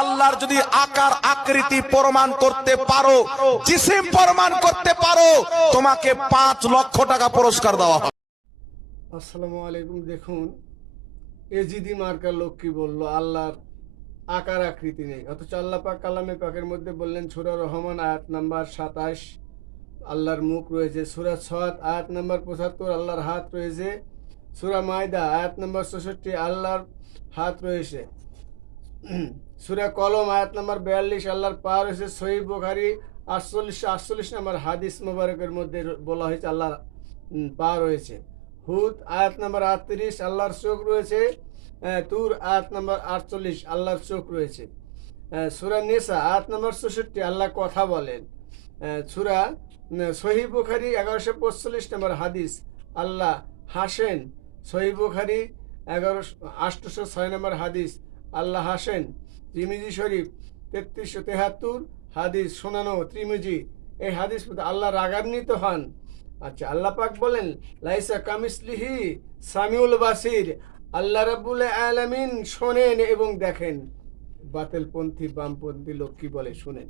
আল্লাহর যদি আকার আকৃতি প্রমাণ করতে পারো, জিসিম প্রমাণ করতে পারো, তোমাকে 5 লক্ষ টাকা পুরস্কার দেওয়া হবে। আসসালামু আলাইকুম। দেখুন, এজিদি মার্কার লোক কি বললো, আল্লাহর আকার আকৃতি নেই, অথচ আল্লাহ পাক কালামে পাকের মধ্যে বললেন সূরা রহমান আয়াত নাম্বার 27 আল্লাহর মুখ রয়েছে, সূরা সাদ আয়াত নাম্বার 75 আল্লাহর হাত রয়েছে, সূরা মায়দা আয়াত নাম্বার 64 আল্লাহর হাত রয়েছে, সূরা কলম আয়াত নাম্বার 42 আল্লাহর পা রয়েছে, সহিহ বুখারী 48 নম্বর হাদিস মোবারকের মধ্যে বলা হয়েছে আল্লাহর পা রয়েছে, হুদ আয়াত নাম্বার 38 আল্লাহর চোখ রয়েছে, তুর আয়াত নাম্বার 48 আল্লাহর চোখ রয়েছে, সূরা নিসা আয়াত নাম্বার 64 আল্লাহ কথা বলেন, সূরা সহিহ বুখারী 1145 নম্বর হাদিস আল্লাহ হাসেন, সহিহ বুখারী 806 নম্বর হাদিস আল্লাহ হাসেন, তিরমিজি শরীফ 3373 হাদিস শোনানো তিরমিজি, এই হাদিস আল্লাহ রাগান্বিত হন। আচ্ছা, আল্লাহ পাক বলেন লাইসা কামিসলিহি সামিউল বাসির, আল্লাহ রাব্বুল আলামিন শোনেন এবং দেখেন। বাতিলপন্থী বামপন্থী লোক কি বলে শুনেন।